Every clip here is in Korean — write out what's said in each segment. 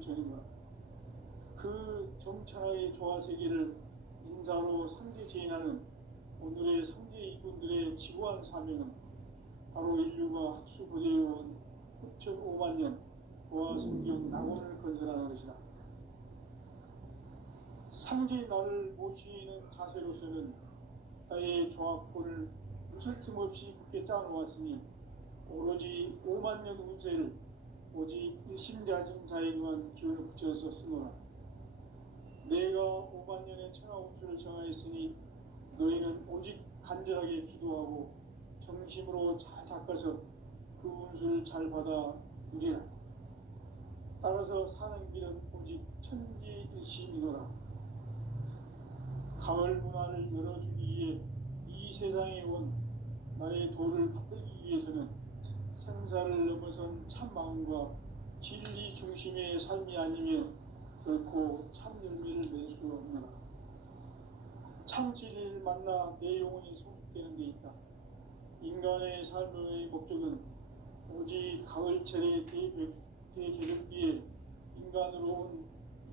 전이구나. 그 정찰의 조화세계를 인사로 상대지인하는 오늘의 성제 이군들의 지구한 사명은 바로 인류가 학수고대해온 9,500만 년 보아 성경 낙원을 건설하는 것이다. 상제의 나를 모시는 자세로서는 나의 조합권을 무술 틈 없이 굳게 짜놓았으니 오로지 5만 년 운세를 오직 일심자진 자에게만 기운을 붙여서 쓰노라. 내가 5만 년의 천하 운수를 정하였으니 너희는 오직 간절하게 기도하고 정심으로 잘 닦아서 그 운수를 잘 받아 누리라. 따라서 사는 길은 오직 천지일심이노라. 가을 문화를 열어주기 위해 이 세상에 온 나의 도를 받들기 위해서는 생사를 넘어선 참 마음과 진리 중심의 삶이 아니면 결코 참 열매를 낼 수 없느라. 참 진리를 만나 내 영혼이 성숙되는 데 있다. 인간의 삶의 목적은 오직 가을철의 대개벽기에 인간으로 온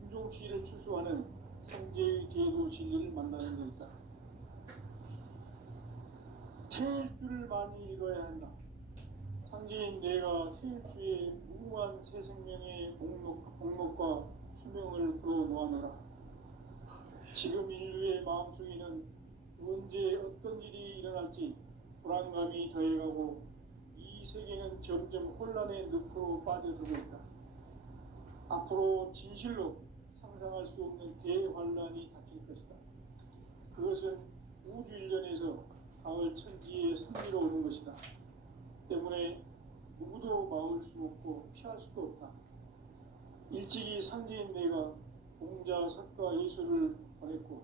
인종시를 추수하는 성제의 제도 진리를 만나는 데 있다. 태일 줄을 많이 읽어야 한다. 상제인 내가 태일주의 무궁한 새 생명의 목록과 수명을 풀어놓아노라. 지금 인류의 마음속에는 언제 어떤 일이 일어날지 불안감이 더해가고 이 세계는 점점 혼란의 늪으로 빠져들고 있다. 앞으로 진실로 상상할 수 없는 대환란이 닥칠 것이다. 그것은 우주 일전에서 가을 천지의 승리로 오는 것이다. 때문에 누구도 막을 수 없고 피할 수도 없다. 일찍이 상제인 내가 공자, 석가, 예수를 보냈고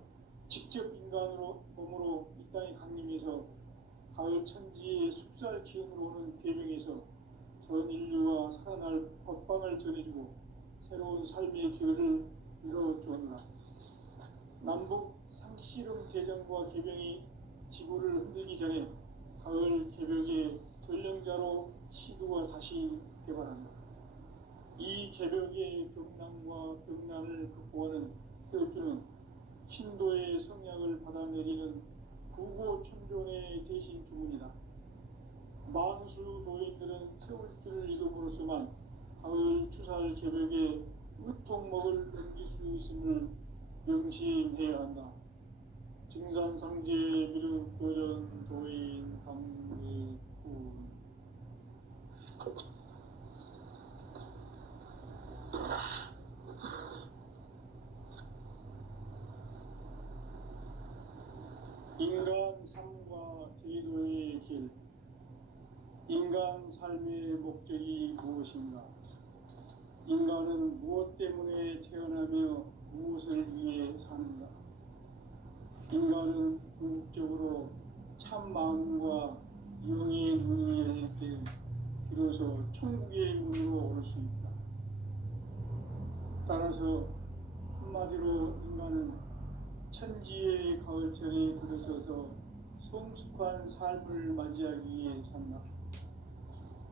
직접 인간으로 몸으로 이 땅에 강림해서 가을 천지의 숲살 기운으로 오는 계명에서 전 인류가 살아날 법방을 전해주고 새로운 삶의 기회를 이뤄주었노라. 남북 상씨름 대전과 개병이 지구를 흔들기 전에 가을 개벽의 전령자로 시도가 다시 개발한다. 이 개벽의 병난과 병난을 극복하는 태엽주는 신도의 성약을 받아내리는 구고천존의 대신 주문이다. 만수 도인들은 태울주를 이름으로서만 가을 추살 개벽의 으통목을 넘길 수 있음을 명심해야 한다. 증산상제 미륵교전 도인 강의군. 인간 삶과 제도의 길. 인간 삶의 목적이 무엇인가? 인간은 무엇 때문에 태어나며 무엇을 위해 사는가? 인간은 궁극적으로 참 마음과 영의 눈이 열릴 때 비로소 천국의 문으로 올 수 있다. 따라서 한마디로 인간은 천지의 가을철에 들어서서 성숙한 삶을 맞이하기 위해 산다.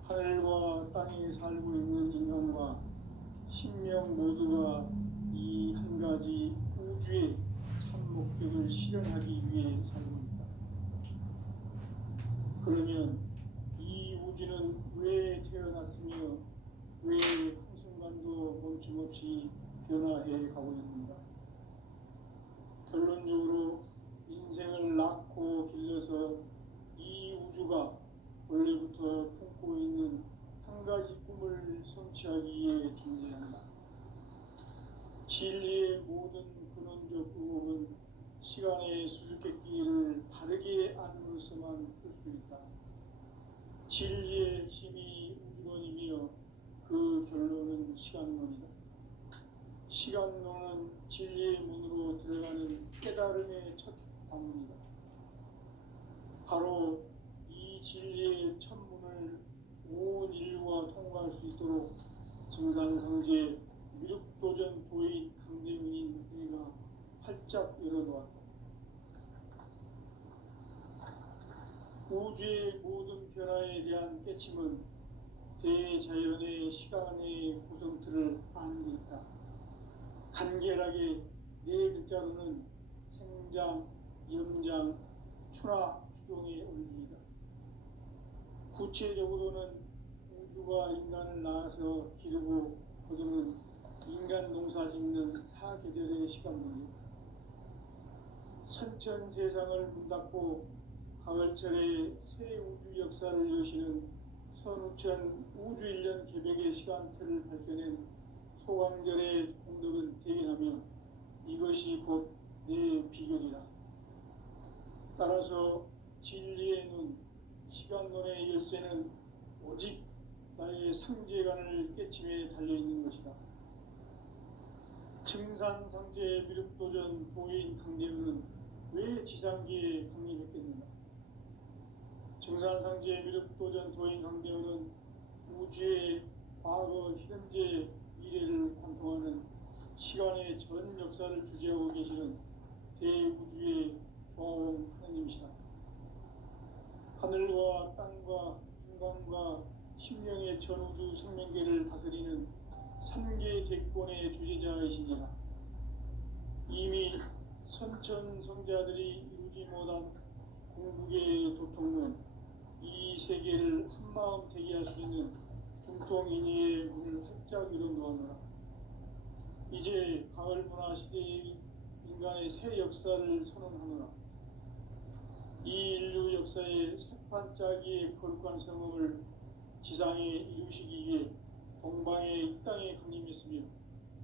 하늘과 땅에 살고 있는 인간과 신명 모두가 이 한 가지 우주의 참 목적을 실현하기 위해 살고 있다. 그러면 이 우주는 왜 태어났으며 왜 한순간도 멈춤없이 변화해 가고 있는가? 결론적으로 인생을 낳고 길러서 이 우주가 원래부터 품고 있는 한 가지 꿈을 성취하기 위해 존재한다. 진리의 모든 근원적 의혹은 시간의 수수께끼를 바르게 안으로서만 풀 수 있다. 진리의 핵심이 우주론이며 그 결론은 시간론이다. 시간론은 진리의 문으로 들어가는 깨달음의 첫 방문이다. 바로 이 진리의 첫 문을 온 인류가 통과할 수 있도록 증산상제 미륵도전 도인 강대민인 내가 활짝 열어놓았다. 우주의 모든 변화에 대한 깨침은 대자연의 시간의 구성틀을 아는 데 있다. 간결하게 네 글자로는 생장, 염장, 추나 추종의 원리이다. 구체적으로는 우주가 인간을 낳아서 기르고 거두는 인간 농사 짓는 사계절의 시간문이다. 선천 세상을 문닫고 가을철에 새 우주 역사를 여시는 선우천 우주일년 개벽의 시간틀을 밝혀낸 소강절의 공덕은 대견하며 이것이 곧 내 비결이라. 따라서 진리의 눈, 시간론의 열쇠는 오직 나의 상제관을 깨침에 달려있는 것이다. 증산상제 미륵도전 도인 강대우는 왜 지상기에 강림했겠는가? 증산상제 미륵도전 도인 강대우는 우주의 과거, 현재, 미래를 관통하는 시간의 전 역사를 주재하고 계시는 대우주의 조화원 하느님이시다. 하늘과 땅과 인간과 심령의 전우주 생명계를 다스리는 3계 대권의 주제자이시니라. 이미 선천성자들이 이루지 못한 궁극의 도통론, 이 세계를 한마음 되게 할 수 있는 중통인의의 문을 활짝 열어놓았노라. 이제 가을 문화 시대의 인간의 새 역사를 선언하노라. 이 인류 역사의 새판짜기의 거룩한 성음을 지상에 이루시기 위해 동방의 이 땅에 강림했으며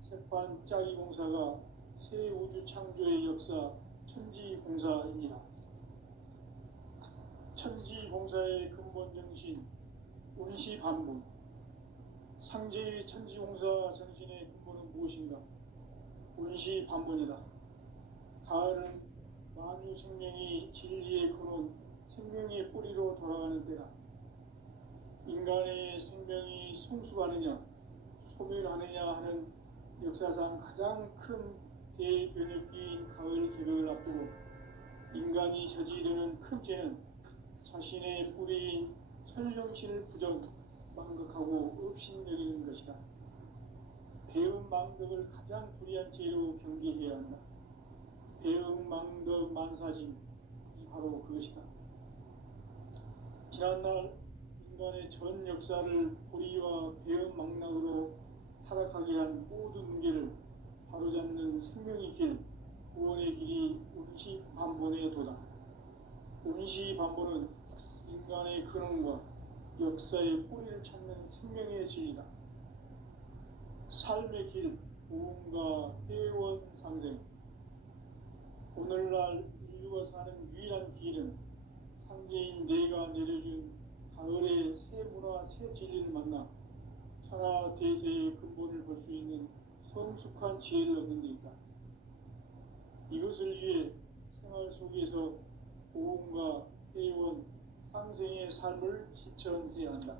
새판짜기 공사가 새 우주 창조의 역사 천지공사이니라. 천지공사의 근본 정신 운시반복. 상제의 천지공사 정신의 근본은 무엇인가? 운시반복이다. 가을은 만유 생명이 진리의 근원, 생명의 뿌리로 돌아가는 때다. 인간의 생명이 성숙하느냐, 소멸하느냐 하는 역사상 가장 큰 대변혁기인 가을 개벽을 앞두고 인간이 저지르는 큰 죄는 자신의 뿌리인 설령신을 부정, 망극하고 업신여기는 것이다. 배움 망덕을 가장 불의한 죄로 경계해야 한다. 배움 망덕 만사짐이 바로 그것이다. 지난날 인간의 전 역사를 불의와 배움 망락으로 타락하게 한 모든 문제를 바로잡는 생명의 길, 구원의 길이 운시반본의 도다. 운시반본은 인간의 근원과 역사의 뿌리를 찾는 생명의 진리다. 삶의 길, 무언가 회원 상생. 오늘날 인류가 사는 유일한 길은 상제인 내가 내려준 가을의 새 문화, 새 진리를 만나 천하 대세의 근본을 볼 수 있는 성숙한 지혜를 얻는 데 있다. 이것을 위해 생활 속에서 보험과 회원, 상생의 삶을 실천해야 한다.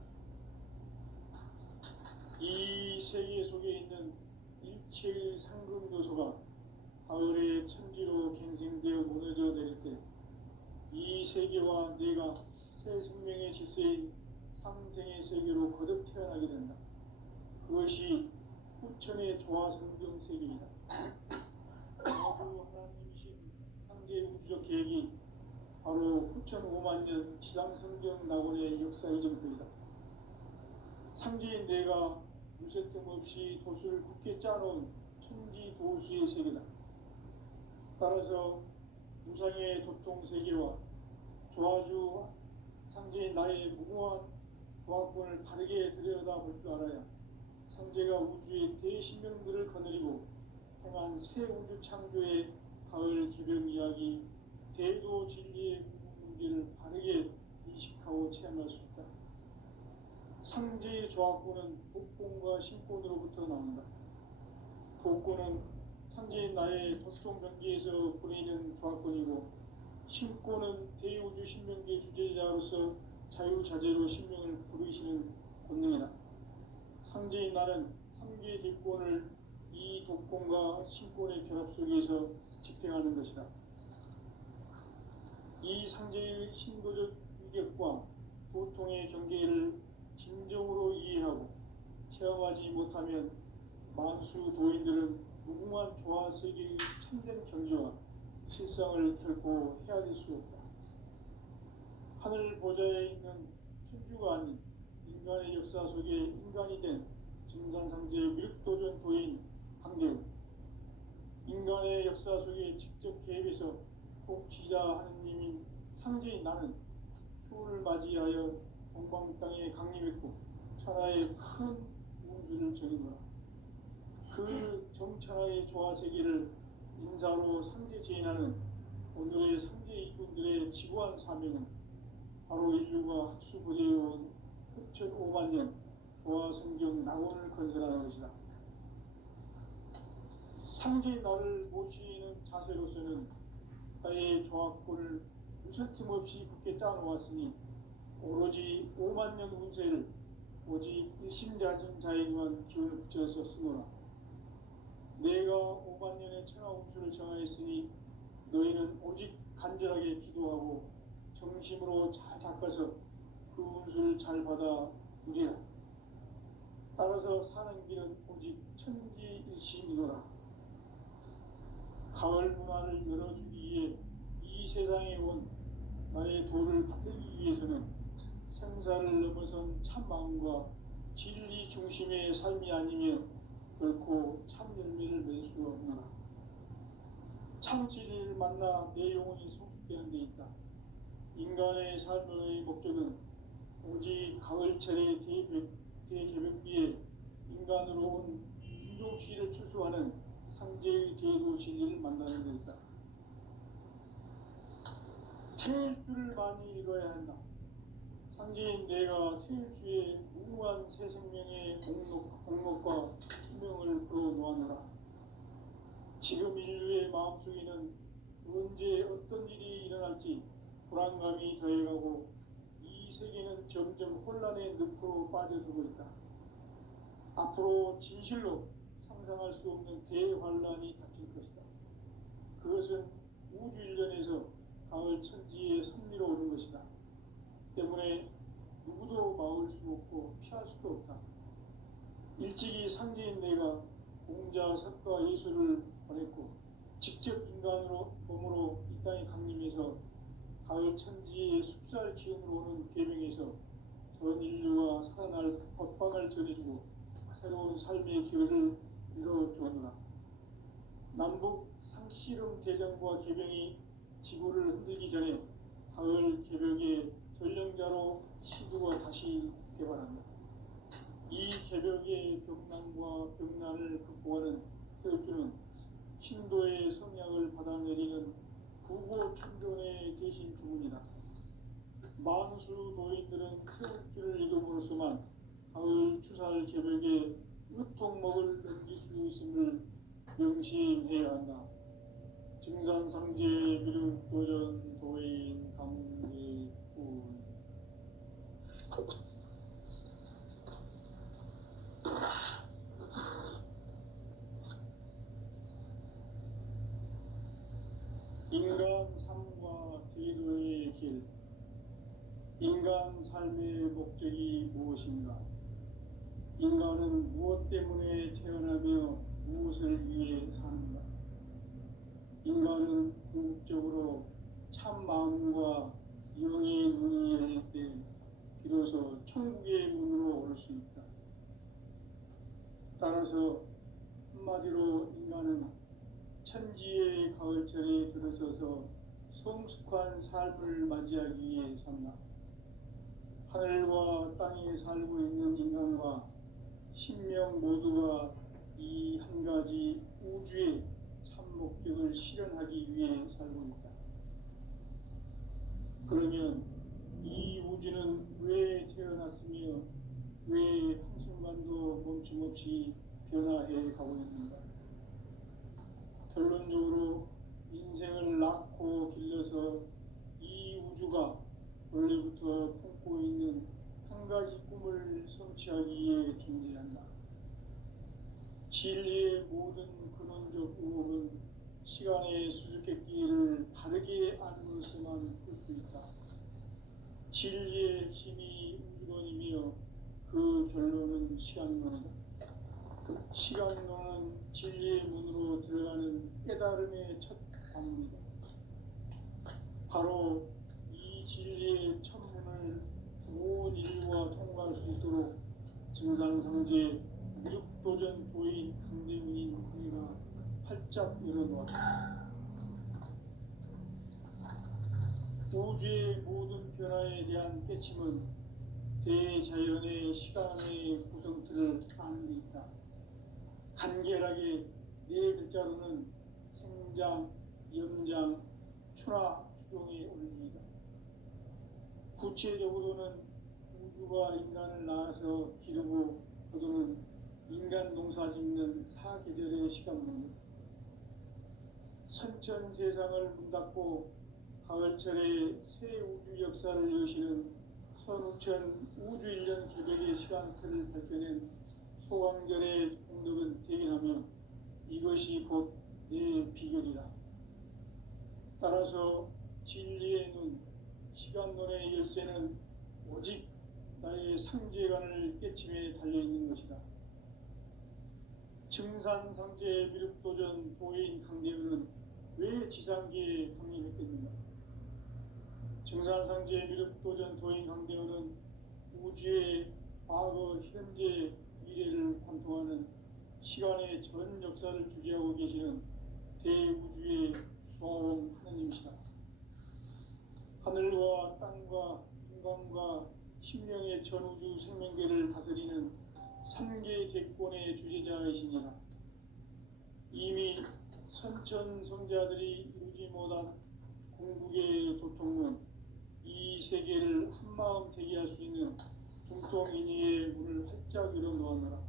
이 세계 속에 있는 일체의 상금 요소가 가을의 천지로 갱생되어 무너져 내릴 때 이 세계와 내가 새 생명의 질서인 상생의 세계로 거듭 태어나게 된다. 그것이 후천의 조화성경 세계이다. 하나님이신 상제 우주적 계획이 바로 후천 5만 년 지상성경 낙원의 역사 이전표이다. 상제인 내가 무쇠틈 없이 도수를 굳게 짜놓은 천지 도수의 세계다. 따라서 무상의 도통 세계와 조화주 상제인 나의 무궁한 조화권을 바르게 들여다볼 줄 알아야 상제가 우주의 대신명들을 거느리고 행한 새 우주 창조의 가을 기병 이야기, 대도 진리의 문제를 바르게 인식하고 체험할 수 있다. 상제의 조화권은 복권과 신권으로부터 나온다. 복권은 상제인 나의 도통 경계에서 보내는 조화권이고, 신권은 대우주 신명계 주제자로서 자유자재로 신명을 부르시는 권능이다. 상제인 나는 3개 뒷권을 이 독권과 신권의 결합 속에서 집행하는 것이다. 이 상제의 신도적 위격과 도통의 경계를 진정으로 이해하고 체험하지 못하면 만수 도인들은 무궁한 조화 세계의 참된 경지와 실상을 결코 헤아릴 수 없다. 하늘 보좌에 있는 천주가 아닌 인간의 역사 속에 인간이 된 증산상제 미륵도전 도인 황대우, 인간의 역사 속에 직접 개입해서 통치자 하느님인 상제인 나는 추후를 맞이하여 동방 땅에 강림했고 천하의 큰 운수를 정해노라. 그 정천하의 조화세계를 인사로 상제 제인하는 오늘의 상제 이군들의 지구한 사명은 바로 인류가 학수부대해온 흑천 5만 년 조화성경 낙원을 건설하는 것이다. 상제인 나를 모시는 자세로서는 나의 조화권을 무설틈 없이 굳게 짜놓았으니 오로지 5만 년 운세를 오직 일심자진 자에게만 기운을 붙여서 쓰노라. 내가 5만 년의 천하 운수를 정하였으니 너희는 오직 간절하게 기도하고 정심으로 잘 닦아서 그 운수를 잘 받아 누리라. 따라서 사는 길은 오직 천지일심이노라. 가을 문화를 열어주기 위해 이 세상에 온 나의 도를 받들기 위해서는 생사를 넘어선 참 마음과 진리 중심의 삶이 아니면 결코 참 열매를 맺을 수 없노라. 참 진리를 만나 내 영혼이 성숙되는 데 있다. 인간의 삶의 목적은 오직 가을철의 대개벽기에 인간으로 온 인종시를 추수하는 상제의 대도 진리를 만나는 데 있다. 태일주를 많이 이뤄야 한다. 상제인 내가 태일주의 무궁한 새 생명의 공목과 수명을 불어놓아노라. 지금 인류의 마음속에는 언제 어떤 일이 일어날지 불안감이 더해가고 이 세계는 점점 혼란의 늪으로 빠져들고 있다. 앞으로 진실로 상상할 수 없는 대환란이 닥칠 것이다. 그것은 우주 일전에서 가을 천지의 섭리로 오는 것이다. 때문에 누구도 막을 수 없고 피할 수도 없다. 일찍이 상제인 내가 공자, 석가, 예수를 보냈고 직접 인간으로 몸으로 이 땅에 강림해서 가을 천지의 숲살 기운으로 오는 계명에서 전 인류가 살아날 법방을 전해주고 새로운 삶의 기회를 이뤄주었노라. 남북 상씨름 대전과 개병이 지구를 흔들기 전에 가을 개벽의 전령자로 시구가 다시 개발한다. 이 개벽의 벽난과 벽난을 극복하는 태울주는 신도의 성약을 받아내리는 부고 천존의 대신 주문이다. 만수 도인들은 태울주를 이름으로서만 가을 추살 개벽에 으통목을 넘길 수 있음을 명심해야 한다. 증산상제 미륵도전 도인 강대군. 인간 삶과 제도의 길. 인간 삶의 목적이 무엇인가? 인간은 무엇 때문에 태어나며 무엇을 위해 사는가? 인간은 궁극적으로 참 마음과 영의 문이 열릴 때 비로소 천국의 문으로 올 수 있다. 따라서 한마디로 인간은 천지의 가을철에 들어서서 성숙한 삶을 맞이하기 위해 산다. 하늘과 땅에 살고 있는 인간과 신명 모두가 이 한 가지 우주의 참 목적을 실현하기 위해 살고 있다. 그러면 이 우주는 왜 태어났으며 왜 한순간도 멈춤없이 변화해 가고 있는가? 결론적으로 인생을 낳고 길러서 이 우주가 원래부터 품고 있는 한 가지 꿈을 성취하기 위해 존재한다. 진리의 모든 근원적 의혹은 시간의 수수께끼를 바르게 알므로서만 풀 수 있다. 진리의 핵심이 우주론이며 그 결론은 시간론이다. 시간론은 진리의 문으로 들어가는 깨달음의 첫 방문이다. 바로 이 진리의 첫 문을 온 인류가 통과할 수 있도록 증산상제 무력도전 도인 강대문인 그가 활짝 열어놓았다. 우주의 모든 변화에 대한 깨침은 대자연의 시간의 구성틀을 아는 데 있다. 간결하게 네 글자로는 생장, 연장, 추나 추동의 원리이다. 구체적으로는 우주가 인간을 낳아서 기르고 거두는 인간 농사 짓는 사계절의 시간문이다. 선천 세상을 문닫고 가을철에 새 우주 역사를 여시는 선우천 우주 1년 개벽의 시간틀을 밝혀낸 소강절의 공덕은 대견하며 이것이 곧 내 비결이라. 따라서 진리의 눈, 시간론의 열쇠는 오직 나의 상제관을 깨침에 달려있는 것이다. 증산상제 미륵도전 도인 강대문은 왜 지상계에 강림했겠는가? 증산상제 미륵도전 도인 강대문은 우주의 과거, 현재, 미래를 관통하는 시간의 전 역사를 주재하고 계시는 대우주의 조화원 하나님이시다. 하늘과 땅과 인간과 신명의 전우주 생명계를 다스리는 3개 대권의 주재자이시니라. 이미 선천성자들이 이루지 못한 궁극의 도통은 이 세계를 한마음 되게 할 수 있는 중통인의의 문을 활짝 열어놓았노라.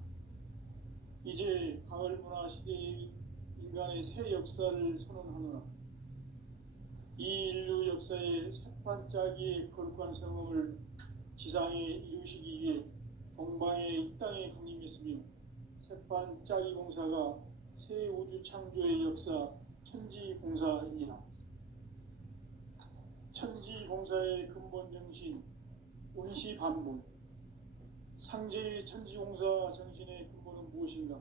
이제 가을 문화 시대의 인간의 새 역사를 선언하노라. 이 인류 역사의 새반짝이의 거룩한 성음을 지상에 이루시기 위해 동방의 이 땅에 강림했으며 새반짝이 공사가 새 우주 창조의 역사 천지공사이니라. 천지공사의 근본 정신 운시반본. 상제의 천지공사 정신의 근본은 무엇인가?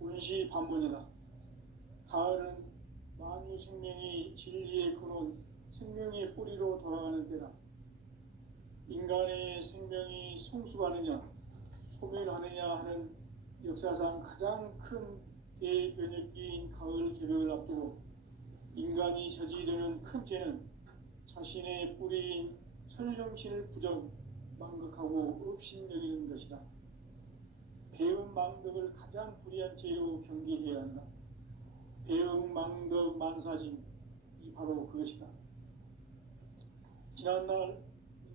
운시반본이다. 가을은 만유 생명이 진리의 근원, 생명의 뿌리로 돌아가는 때다. 인간의 생명이 성숙하느냐, 소멸하느냐 하는 역사상 가장 큰 대변혁기인 가을 개벽을 앞두고 인간이 저지르는 큰 죄는 자신의 뿌리인 설령신을 부정, 망극하고 업신여기는 것이다. 배은 망덕을 가장 불의한 죄로 경계해야 한다. 배은 망덕 만사짐이 바로 그것이다. 지난날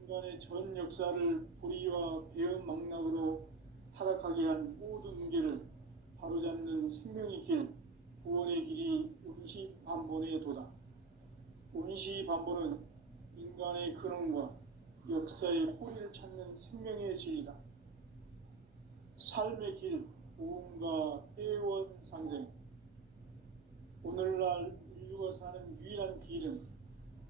인간의 전 역사를 불의와 배은 망락으로 타락하게 한 모든 문제를 바로잡는 생명의 길, 구원의 길이 운시반본의 도다. 운시반본은 인간의 근원과 역사의 뿌리를 찾는 생명의 진리다. 삶의 길, 부흥과 회원 상생. 오늘날 인류가 사는 유일한 길은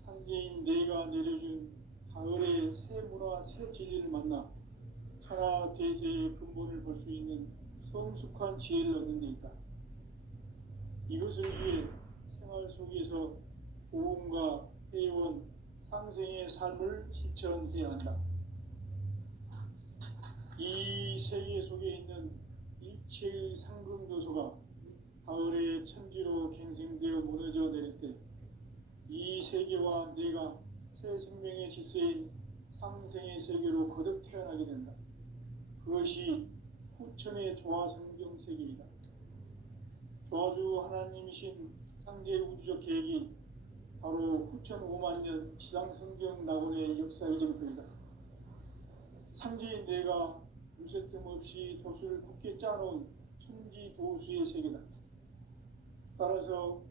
상제인 내가 내려준 가을의 새 문화, 새 진리를 만나 천하 대세의 근본을 볼 수 있는 성숙한 지혜를 얻는 데 있다. 이것을 위해 생활 속에서 부흥과 회원, 상생의 삶을 실천해야 한다. 이 세계 속에 있는 일체의 상금교소가 가을의 천지로 갱생되어 무너져 내릴 때 이 세계와 내가 새 생명의 질서인 상생의 세계로 거듭 태어나게 된다. 그것이 후천의 조화성경 세계이다. 조화주 하나님이신 상제 우주적 계획이 바로 후천 5만 년 지상성경 낙원의 역사 이정표이다. 상제인 내가 무쇠틈 없이 도수를 굳게 짜놓은 천지도수의 세계다. 따라서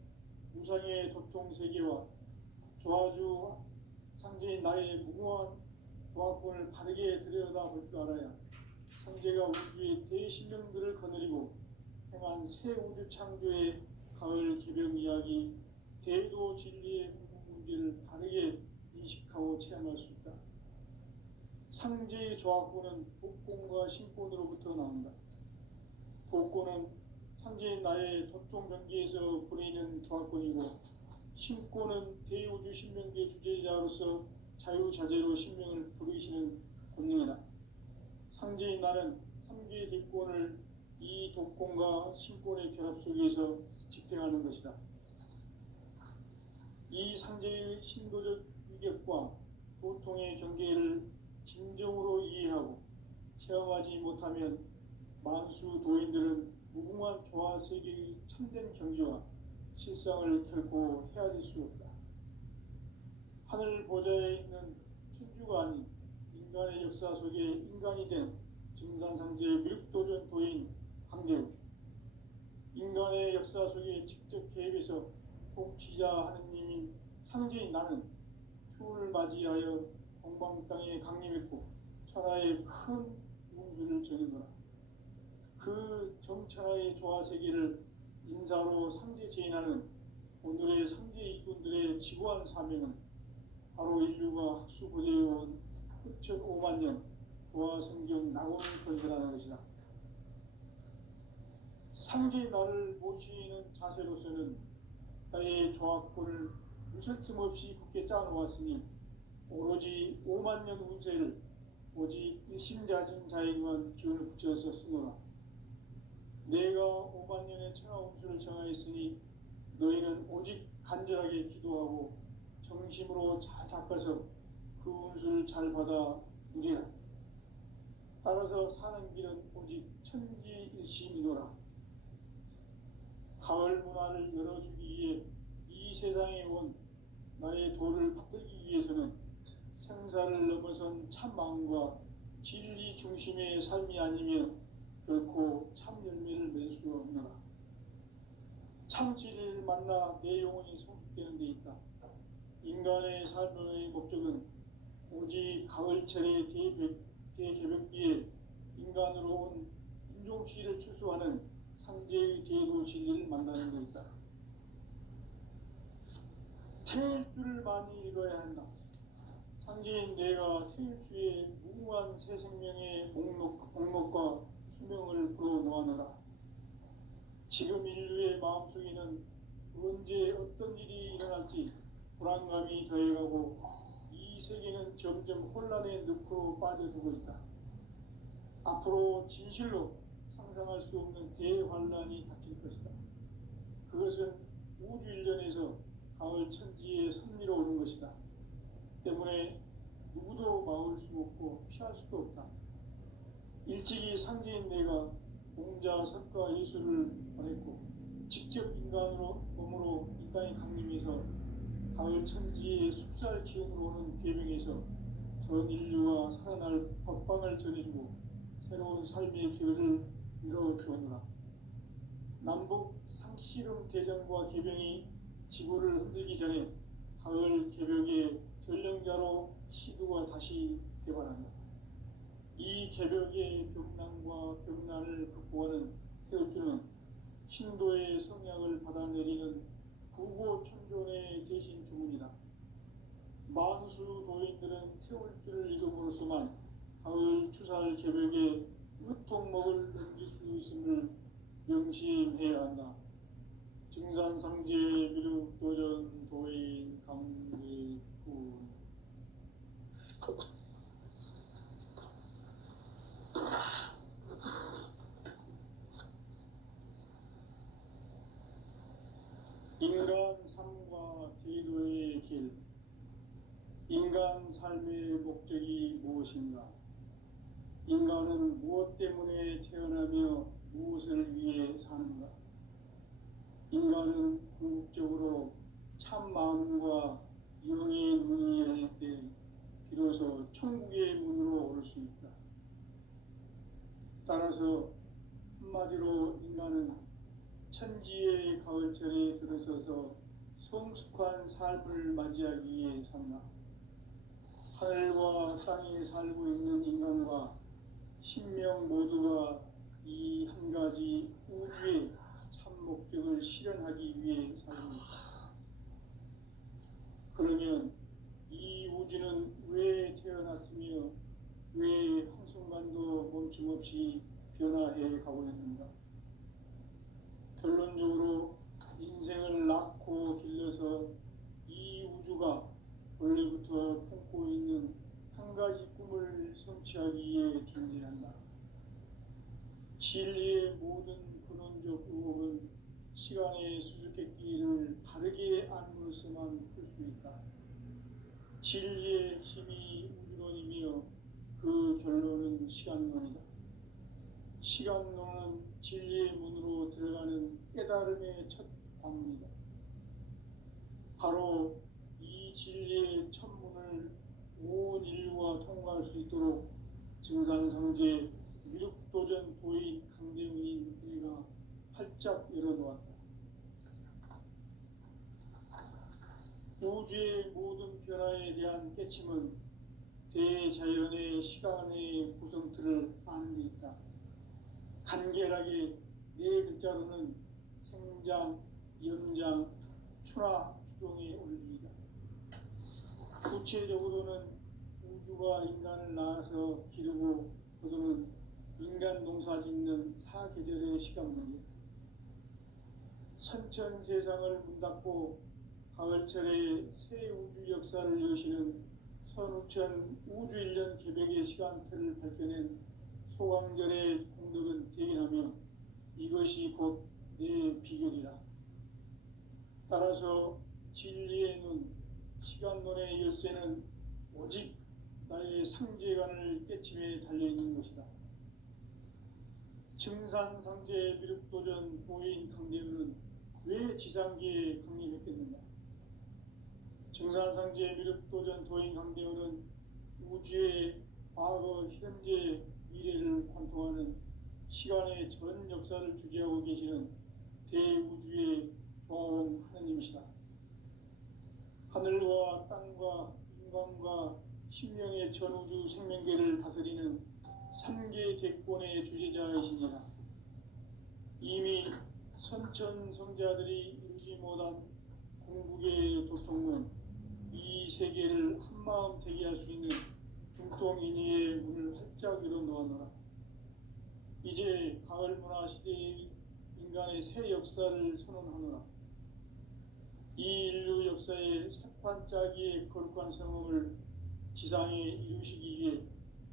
무상의 도통세계와 조화주 상제인 나의 무궁한 조화권을 바르게 들여다볼 줄 알아야 상제가 우주의 대신령들을 거느리고 행한 새 우주 창조의 가을 개벽 이야기, 대도 진리의 궁극 문제를 바르게 인식하고 체험할 수 있다. 상제의 조합구는 복권과 신권으로부터 나온다. 복권은 상제인 나의 토종 경계에서 보내는 조합권이고, 신권은 대우주 신명계 주제자로서 자유자재로 신명을 부르시는 권능이다. 상제인 나는 3개의 대권을 이 독권과 신권의 결합 속에서 집행하는 것이다. 이 상제의 신도적 위격과 보통의 경계를 진정으로 이해하고 체험하지 못하면 만수 도인들은 무궁한 조화세계의 참된 경지와 실상을 결코 헤아릴 수 없다. 하늘 보좌에 있는 천주가 아닌 인간의 역사 속에 인간이 된 증산상제의 미륵도전 도인 강대우, 인간의 역사 속에 직접 개입해서 통치자 하느님인 상제인 나는 추운을 맞이하여 동방 땅에 강림했고 천하의 큰 운수를 전했노라. 그 정천하의 조화세계를 인사로 상제 제인하는 오늘의 상제 이군들의 지구한 사명은 바로 인류가 학수고대해온 흑천 5만 년 조화성경 낙원을 건설하는 것이다. 상제의 나를 모시는 자세로서는 나의 조합권을 무설틈 없이 굳게 짜놓았으니 오로지 5만 년 운세를 오직 일심자진 자에게만 기운을 붙여서 쓰노라. 내가 5만 년의 천하 운수를 정하였으니 너희는 오직 간절하게 기도하고 정심으로 잘 닦아서 그 운수를 잘 받아 누리라. 따라서 사는 길은 오직 천지일심이노라. 가을 문화를 열어주기 위해 이 세상에 온 나의 도를 받들기 위해서는 생사를 넘어선 참 마음과 진리 중심의 삶이 아니면 결코 참 열매를 맺을 수 없노라. 참 진리를 만나 내 영혼이 성숙되는 데 있다. 인간의 삶의 목적은 오직 가을철의 대개벽기에 인간으로 온 인종시를 추수하는 상제의 대도 진리를 만나는 데 있다. 태일주를 많이 읽어야 한다. 상제인 내가 태일주의 무궁한 새 생명의 목록과 수명을 불어놓아노라. 지금 인류의 마음속에는 언제 어떤 일이 일어날지 불안감이 더해가고 이 세계는 점점 혼란의 늪으로 빠져들고 있다. 앞으로 진실로 상상할 수 없는 대환란이 닥칠 것이다. 그것은 우주 일전에서 가을 천지의 섭리로 오는 것이다. 때문에 누구도 막을 수 없고 피할 수도 없다. 일찍이 상제인 내가 공자, 석가, 예수를 보냈고 직접 인간으로 몸으로 이 땅에 강림해서 가을 천지의 숲살 기운으로 오는 계명에서 전 인류와 살아날 법방을 전해주고 새로운 삶의 기회를 이뤄주었노라. 남북 상씨름 대전과 개병이 지구를 흔들기 전에 가을 개벽의 전령자로 시도가 다시 개발한다. 이 개벽의 벽난과 벽난을 극복하는 태울주는 신도의 성약을 받아내리는 부고천존의 대신 주문이다. 만수 도인들은 태울주를 읽음으로써만 가을 추살 개벽에 으통목을 넘길 수 있음을 명심해야 한다. 증산상제 미륵도전 도인 강제군. 인간 삶과 기도의 길. 인간 삶의 목적이 무엇인가? 인간은 무엇 때문에 태어나며 무엇을 위해 사는가? 인간은 궁극적으로 참 마음과 영의 문이 열릴 때 비로소 천국의 문으로 올 수 있다. 따라서 한마디로 인간은 천지의 가을철에 들어서서 성숙한 삶을 맞이하기 위해 산다. 하늘과 땅에 살고 있는 인간과 신명 모두가 이 한 가지 우주의 참 목적을 실현하기 위해 살고 있다. 그러면 이 우주는 왜 태어났으며 왜 한순간도 멈춤 없이 변화해 가고 있는가? 결론적으로 인생을 낳고 길러서 이 우주가 원래부터 품고 있는 한 가지 꿈을 성취하기 위해 존재한다. 진리의 모든 근원적 의혹은 시간의 수수께끼를 바르게 안으로서만 풀 수 있다. 진리의 핵심이 우주론이며 그 결론은 시간론이다. 시간론은 진리의 문으로 들어가는 깨달음의 첫 방문이다. 바로 이 진리의 첫 문을 온 인류가 통과할 수 있도록 증산성제 미륵도전 도인 강대훈인 내가 활짝 열어놓았다. 우주의 모든 변화에 대한 깨침은 대자연의 시간의 구성틀을 아는 데 있다. 간결하게 네 글자로는 생장, 연장, 추나 추동의 원리이다. 구체적으로는 우주가 인간을 낳아서 기르고 거두는 인간 농사 짓는 사계절의 시간 문제. 선천 세상을 문 닫고 가을철에 새 우주 역사를 여시는 선우천 우주 1년 개백의 시간틀을 밝혀낸 소강절의 공덕은 대견하며 이것이 곧 내 비결이라. 따라서 진리의 눈, 시간론의 열쇠는 오직 나의 상제관을 깨침에 달려있는 것이다. 증산상제 미륵도전 도인 강대훈은 왜 지상계에 강림했겠는가? 증산상제 미륵도전 도인 강대훈은 우주의 과거, 현재, 미래를 관통하는 시간의 전 역사를 주재하고 계시는 대우주의 조화원 하느님이시다. 하늘과 땅과 인간과 신명의 전우주 생명계를 다스리는 3계 대권의 주재자이시니라. 이미 선천성자들이 이루지 못한 궁극의 도통문, 이 세계를 한마음 되게 할 수 있는 중통인의의 문을 활짝 열어놓았노라. 이제 가을 문화 시대의 인간의 새 역사를 선언하노라. 이 인류 역사의 새판짜기의 거룩한 성음을 지상에 이루시기 위해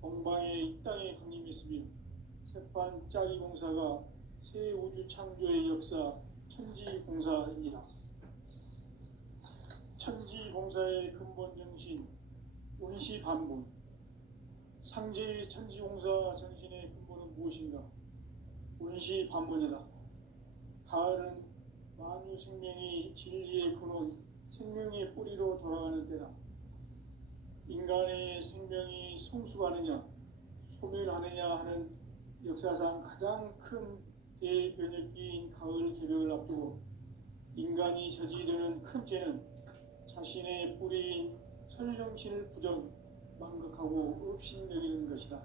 동방의 이 땅에 강림했으며 새판짜기 공사가 새 우주 창조의 역사 천지공사입니다. 천지공사의 근본 정신 운시반본. 상제의 천지공사 정신의 근본은 무엇인가? 운시반본이다. 가을은 만유 생명이 진리의 근원, 생명의 뿌리로 돌아가는 때다. 인간의 생명이 성숙하느냐, 소멸하느냐 하는 역사상 가장 큰 대변혁기인 가을 개벽을 앞두고 인간이 저지르는 큰 죄는 자신의 뿌리인 설령신을 부정, 망극하고 업신여기는 것이다.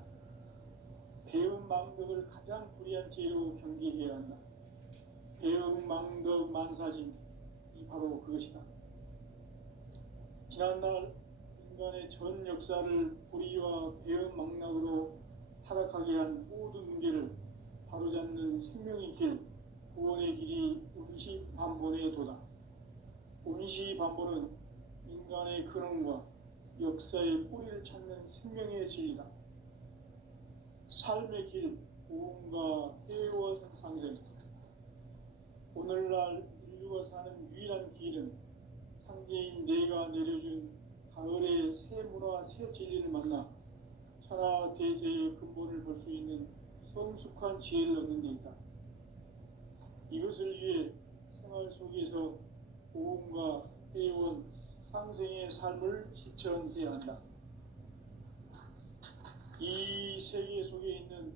배음 망덕을 가장 불의한 죄로 경계해야 한다. 배음 망덕 만사진, 이 바로 그것이다. 지난날 인간의 전 역사를 불의와 배음 망락으로 타락하게 한 모든 문제를 바로잡는 생명의 길, 구원의 길이 운시반본의 도다. 운시반본은 인간의 근원과 역사의 뿌리를 찾는 생명의 진리다. 삶의 길, 고음과 회원 상생. 오늘날 인류가 사는 유일한 길은 상제인 내가 내려준 가을의 새 문화, 새 진리를 만나 천하 대세의 근본을 볼 수 있는 성숙한 지혜를 얻는 데 있다. 이것을 위해 생활 속에서 고음과 회원, 상생의 삶을 실천해야 한다. 이 세계 속에 있는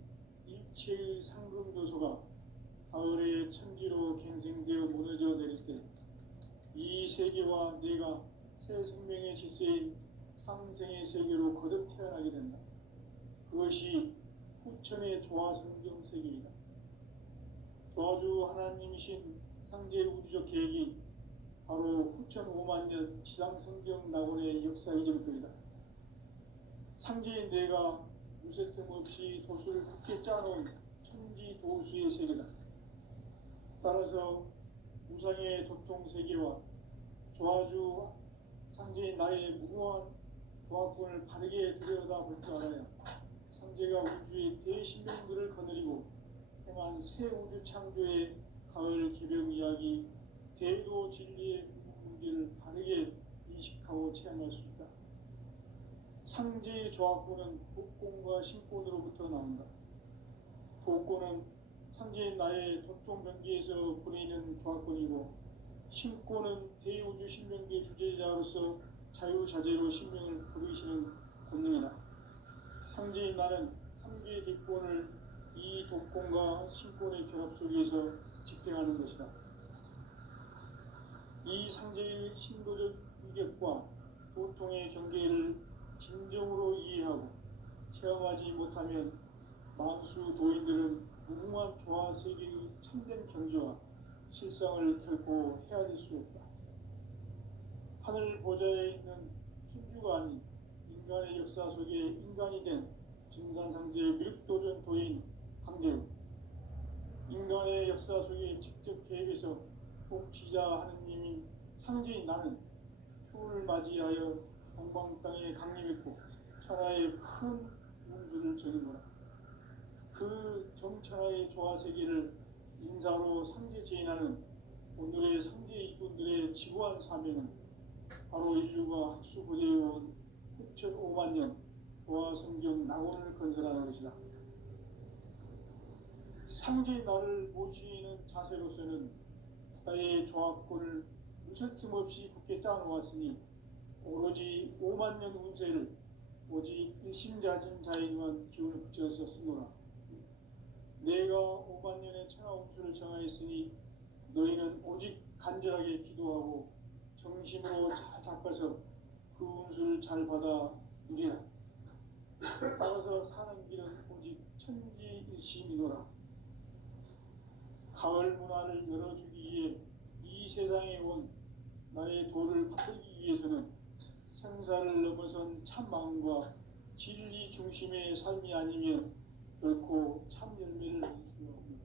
일체의 상금교소가 가을의 천지로 갱생되어 무너져 내릴 때 이 세계와 내가 새 생명의 질서인 상생의 세계로 거듭 태어나게 된다. 그것이 후천의 조화성경 세계이다. 조화주 하나님이신 상제 우주적 계획이 바로 후천 5만 년 지상성경 낙원의 역사 이전표이다. 상제인 내가 무쇠틈 없이 도수를 굳게 짜놓은 천지 도수의 세계다. 따라서 무상의 도통 세계와 조화주 상제인 나의 무궁한 조합권을 바르게 들여다볼 줄 알아야 상제가 우주의 대신명들을 거느리고 행한 새 우주 창조의 가을 개벽 이야기, 대도 진리의 문제를 바르게 인식하고 체험할 수 있다. 상제의 조합권은 복권과 신권으로부터 나온다. 복권은 상제인 나의 도통 경계에서 보내는 조합권이고, 신권은 대우주 신명계 주제자로서 자유자재로 신명을 부르시는 권능이다. 상제인 나는 상제의 뒷권을 이 독권과 신권의 결합 속에서 집행하는 것이다. 이 상제의 신도적 위격과 보통의 경계를 진정으로 이해하고 체험하지 못하면 만수 도인들은 무궁한 조화 세계의 참된 경지와 실상을 결코 헤아릴 수 없다. 하늘 보좌에 있는 천주가 아닌 인간의 역사 속에 인간이 된 증산상제의 미륵도전 도인 강재우, 인간의 역사 속에 직접 개입해서 통치자 하느님인 상제인 나는 추운을 맞이하여 동방 땅에 강림했고 천하의 큰 운수를 저는 거라. 그 정천하의 조화세계를 인사로 상제 제인하는 오늘의 상제 이꾼들의 지구한 사명은 바로 인류가 학수고대해온 6,500만 년 조화성경 낙원을 건설하는 것이다. 상제의 나를 모시는 자세로서는 나의 조합권을 무쇠틈 없이 굳게 짜놓았으니 오로지 5만 년 운세를 오직 일심자진 자에게만 기운을 붙여서 쓰노라. 내가 5만 년의 천하 운수를 정하였으니 너희는 오직 간절하게 기도하고 정심으로 잘 닦아서 그 운수를 잘 받아 누리라. 따라서 사는 길은 오직 천지일심이노라. 가을 문화를 열어주기 위해 이 세상에 온 나의 도를 받들기 위해서는 생사를 넘어선 참 마음과 진리 중심의 삶이 아니면 결코 참 열매를 낼 수 없는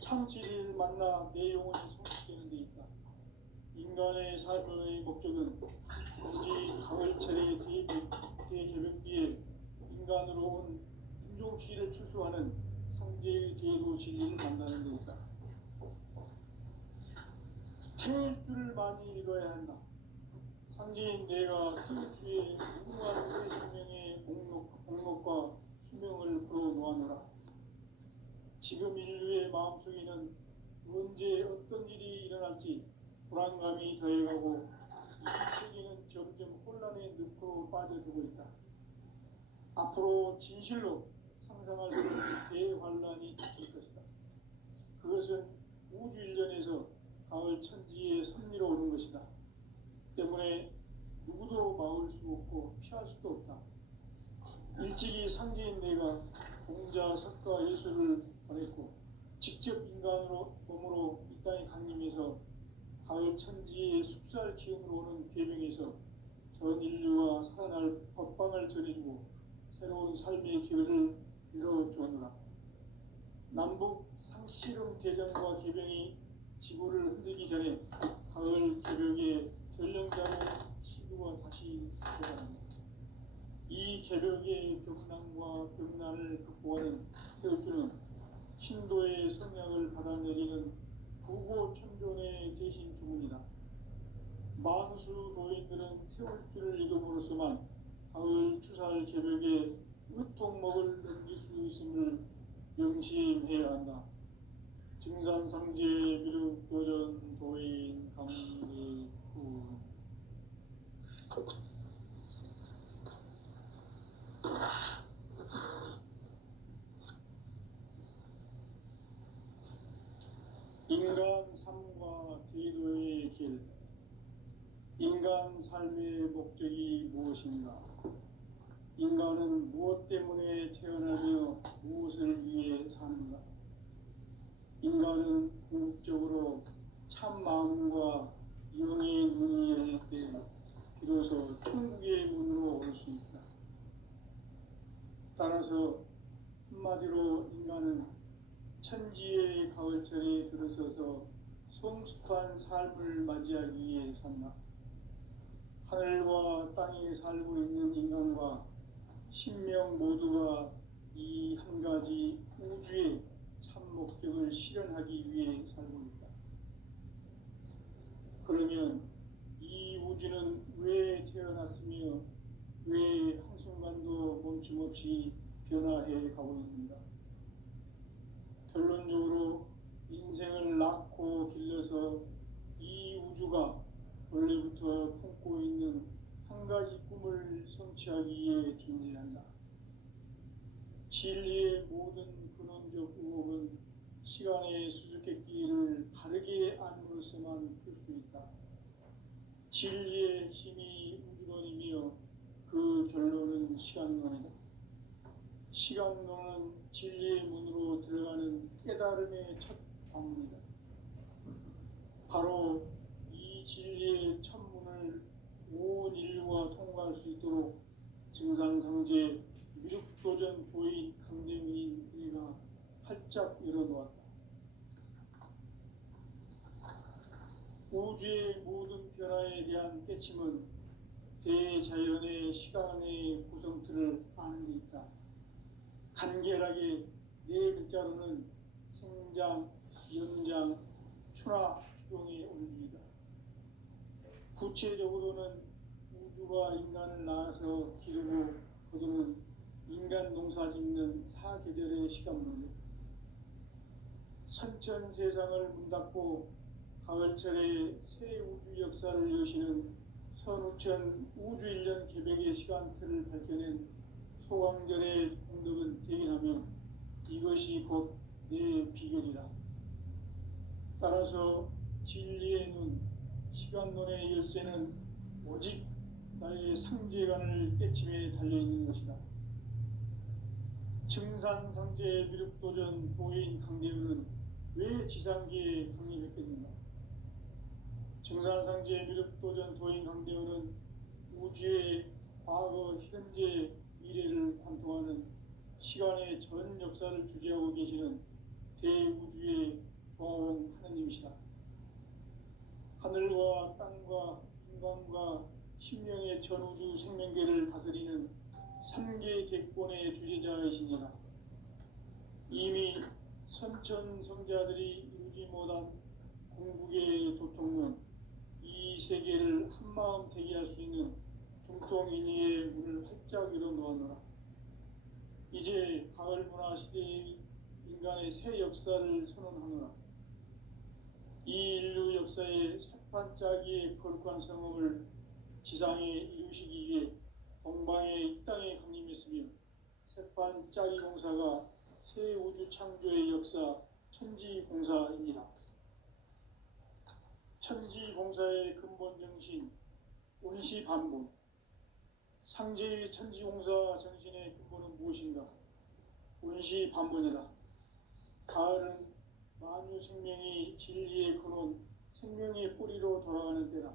참 진리를 만나 내 영혼이 성숙되는 데 있다. 인간의 삶의 목적은 오직 가을철의 대개벽기에 인간으로 온 인종시를 추수하는 상제의 제도 진리를 만나는 데 있다. 태일주를 많이 읽어야 한다. 상제인 내가 태일주의 무궁한 새 생명의 목록과 수명을 풀어놓아노라. 지금 인류의 마음속에는 언제 어떤 일이 일어날지 불안감이 더해가고 이 세계는 점점 혼란의 늪으로 빠져들고 있다. 앞으로 진실로 상상할 수 없는 대환란이 닥칠 것이다. 그것은 우주 일련에서 가을 천지의 섭리로 오는 것이다. 때문에 누구도 막을 수 없고 피할 수도 없다. 일찍이 상제인 내가 공자, 석가, 예수를 보냈고 직접 인간으로 몸으로 이 땅에 강림해서 가을 천지의 숲살 기운으로 오는 계명에서 전 인류와 살아날 법방을 전해주고 새로운 삶의 길을 열어주었노라. 남북 상씨름 대전과 개병이 지구를 흔들기 전에 가을 개벽의 전령자로 시구가 다시 돌아갑니다. 이 개벽의 병난과 병난을 극복하는 태울주는 신도의 성약을 받아내리는 부고천존의 대신 주문이다. 만수 도인들은 태울주를 이름으로서만 가을 추살 개벽의 으통목을 넘길 수 있음을 명심해야 한다. 증산상제 미륵도전 도인 강리구 인간 삶과 제도의 길. 인간 삶의 목적이 무엇인가? 인간은 무엇 때문에 태어나며 무엇을 위해 사는가? 인간은 궁극적으로 참 마음과 영의 문이 열릴 때 비로소 천국의 문으로 올 수 있다. 따라서 한마디로 인간은 천지의 가을철에 들어서서 성숙한 삶을 맞이하기 위해 산다. 하늘과 땅에 살고 있는 인간과 신명 모두가 이 한 가지 우주의 참 목적을 실현하기 위해 살고 있다. 그러면 이 우주는 왜 태어났으며 왜 한순간도 멈춤없이 변화해 가고 있는가? 결론적으로 인생을 낳고 길러서 이 우주가 원래부터 품고 있는 한 가지 꿈을 성취하기 위해 존재한다. 진리의 모든 근원적 의혹은 시간의 수수께끼를 바르게 안으로서만 풀 수 있다. 진리의 힘이 우주론이며 그 결론은 시간론이다. 시간론은 진리의 문으로 들어가는 깨달음의 첫 방문이다. 바로 이 진리의 첫 문을 온 인류가 통과할 수 있도록 증산성제 미륵도전 도인 강대민인 내가 활짝 열어놓았다. 우주의 모든 변화에 대한 깨침은 대자연의 시간의 구성틀을 아는 데 있다. 간결하게 네 글자로는 생장, 연장, 추나 추동의 원리이다. 구체적으로는 우주가 인간을 낳아서 기르고 거두는 인간 농사 짓는 사계절의 시간문이다. 선천 세상을 문 닫고 가을철에 새 우주 역사를 여시는 선우천 우주 1년 개백의 시간틀을 밝혀낸 소광절의 공덕은 대인하며 이것이 곧 내 비결이라. 따라서 진리의 눈, 시간론의 열쇠는 오직 나의 상제관을 깨침에 달려있는 것이다. 증산상제 미륵도전 도인 강대은은 왜 지상계에 강림했겠는가? 증산상제 미륵도전 도인 강대은은 우주의 과거, 현재, 미래를 관통하는 시간의 전 역사를 주재하고 계시는 대우주의 조화원 하느님이시다. 하늘과 땅과 인간과 신명의 전우주 생명계를 다스리는 3개 객권의 주제자이시니라. 이미 선천성자들이 이루지 못한 궁극의 도통론, 이 세계를 한마음 대기할 수 있는 중통인의의 문을 활짝 열어놓았노라. 이제 가을 문화 시대의 인간의 새 역사를 선언하노라. 이 인류 역사의 새판짜기의 거룩한 성업을 지상에 이루시기 위해 동방의 이 땅에 강림했으며 새판짜기 공사가 새 우주 창조의 역사 천지공사입니다. 천지공사의 근본 정신 운시반본, 상제의 천지공사 정신의 근본은 무엇인가? 운시반본이다. 가을은 만유 생명이 진리의 근원, 생명의 뿌리로 돌아가는 때다.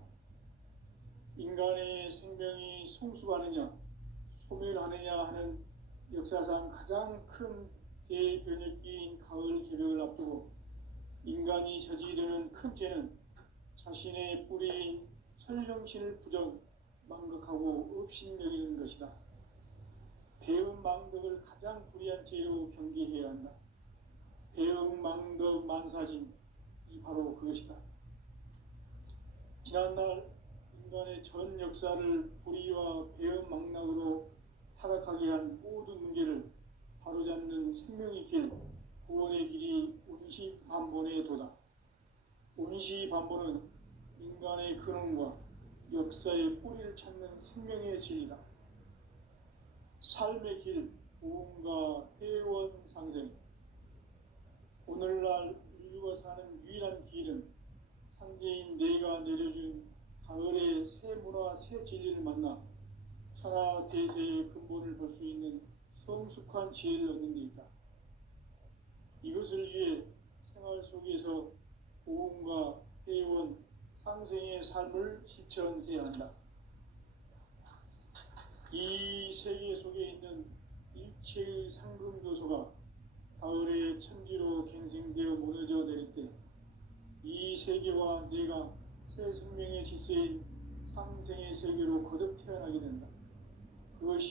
인간의 생명이 성숙하느냐, 소멸하느냐 하는 역사상 가장 큰 대변혁기인 가을 개벽을 앞두고 인간이 저지르는 큰 죄는 자신의 뿌리인 설령신을 부정, 망각하고 업신여기는 것이다. 배은 망덕을 가장 불의한 죄로 경계해야 한다. 배은 망덕 만사진, 이 바로 그것이다. 지난날 인간의 전 역사를 불의와 배은 망락으로 타락하게 한 모든 문제를 바로잡는 생명의 길, 구원의 길이 운시반본의 도다. 운시반본은 인간의 근원과 역사의 뿌리를 찾는 생명의 진리다. 삶의 길, 보험과 회원 상생. 오늘날 인류가 사는 유일한 길은 상제인 내가 내려준 가을의 새 문화, 새 진리를 만나 천하 대세의 근본을 볼 수 있는 성숙한 지혜를 얻는 데 있다. 이것을 위해 생활 속에서 보험과 회원, 상생의 삶을 실천해야 한다. 이 세계 속에 있는 일체의 상금도서가 가을의 천지로 갱생되어 무너져 내릴 때 이 세계와 내가 새 생명의 지세인 상생의 세계로 거듭 태어나게 된다. 그것이